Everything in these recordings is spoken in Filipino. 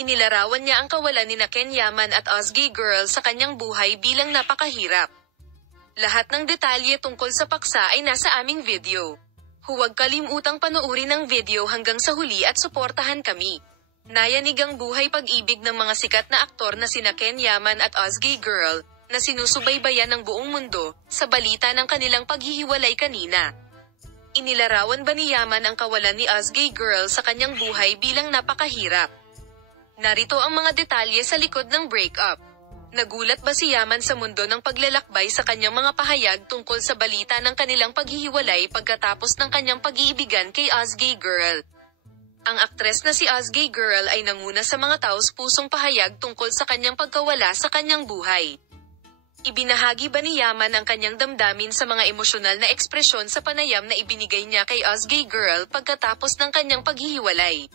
Inilarawan niya ang kawalan ni Ken Yaman at Ozgie Girl sa kanyang buhay bilang napakahirap. Lahat ng detalye tungkol sa paksa ay nasa aming video. Huwag kalimutang panoorin ang video hanggang sa huli at suportahan kami. Nayanig ang buhay pag-ibig ng mga sikat na aktor na sina Ken Yaman at Ozgie Girl, na sinusubaybayan ng buong mundo, sa balita ng kanilang paghihiwalay kanina. Inilarawan ba ni Yaman ang kawalan ni Ozgie Girl sa kanyang buhay bilang napakahirap? Narito ang mga detalye sa likod ng breakup. Nagulat ba si Yaman sa mundo ng paglalakbay sa kanyang mga pahayag tungkol sa balita ng kanilang paghihiwalay pagkatapos ng kanyang pag-iibigan kay Ozgie Girl? Ang aktres na si Ozgie Girl ay nanguna sa mga taos-pusong pahayag tungkol sa kanyang pagkawala sa kanyang buhay. Ibinahagi ba ni Yaman ang kanyang damdamin sa mga emosyonal na ekspresyon sa panayam na ibinigay niya kay Ozgie Girl pagkatapos ng kanyang paghihiwalay?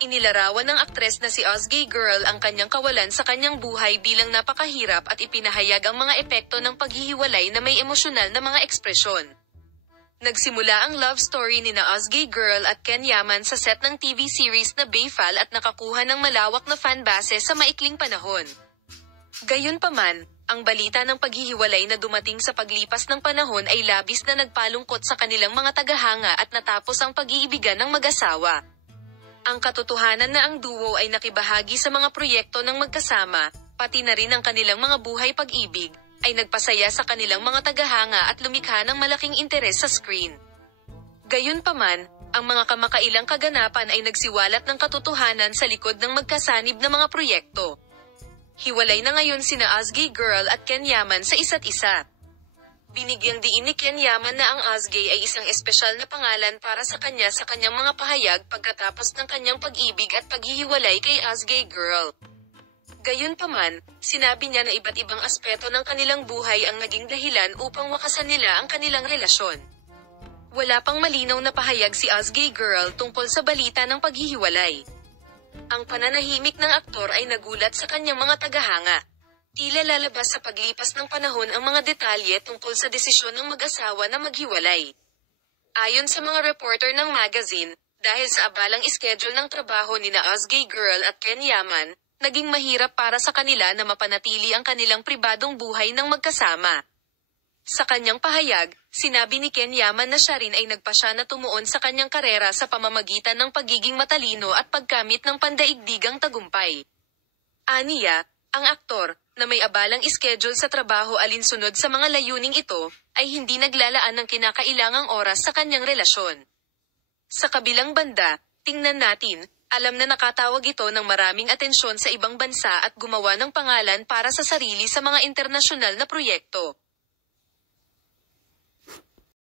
Inilarawan ng aktres na si Ozgie Girl ang kanyang kawalan sa kanyang buhay bilang napakahirap at ipinahayag ang mga epekto ng paghihiwalay na may emosyonal na mga ekspresyon. Nagsimula ang love story ni Ozgie Girl at Ken Yaman sa set ng TV series na Bayfal at nakakuha ng malawak na fanbase sa maikling panahon. Gayunpaman, ang balita ng paghihiwalay na dumating sa paglipas ng panahon ay labis na nagpalungkot sa kanilang mga tagahanga at natapos ang pag-iibigan ng mag-asawa. Ang katotohanan na ang duo ay nakibahagi sa mga proyekto ng magkasama, pati na rin ang kanilang mga buhay pag-ibig, ay nagpasaya sa kanilang mga tagahanga at lumikha ng malaking interes sa screen. Gayunpaman, ang mga kamakailang kaganapan ay nagsiwalat ng katotohanan sa likod ng magkasanib na mga proyekto. Hiwalay na ngayon sina Ozgie Girl at Ken Yaman sa isa't isa. Binigyang diin ni Ken Yaman na ang Ozgie ay isang espesyal na pangalan para sa kanya sa kanyang mga pahayag pagkatapos ng kanyang pag-ibig at paghihiwalay kay Ozgie Girl. Gayunpaman, sinabi niya na iba't ibang aspeto ng kanilang buhay ang naging dahilan upang wakasan nila ang kanilang relasyon. Wala pang malinaw na pahayag si Ozgie Girl tungkol sa balita ng paghihiwalay. Ang pananahimik ng aktor ay nagulat sa kanyang mga tagahanga. Tila lalabas sa paglipas ng panahon ang mga detalye tungkol sa desisyon ng mag-asawa na maghiwalay. Ayon sa mga reporter ng magazine, dahil sa abalang schedule ng trabaho ni Ozgie Girl at Ken Yaman, naging mahirap para sa kanila na mapanatili ang kanilang pribadong buhay ng magkasama. Sa kanyang pahayag, sinabi ni Ken Yaman na siya rin ay nagpasya na tumuon sa kanyang karera sa pamamagitan ng pagiging matalino at pagkamit ng pandaigdigang tagumpay. Aniya, ang aktor, na may abalang schedule sa trabaho alinsunod sa mga layuning ito, ay hindi naglalaan ng kinakailangang oras sa kanyang relasyon. Sa kabilang banda, tingnan natin, alam na nakatawag ito ng maraming atensyon sa ibang bansa at gumawa ng pangalan para sa sarili sa mga internasyonal na proyekto.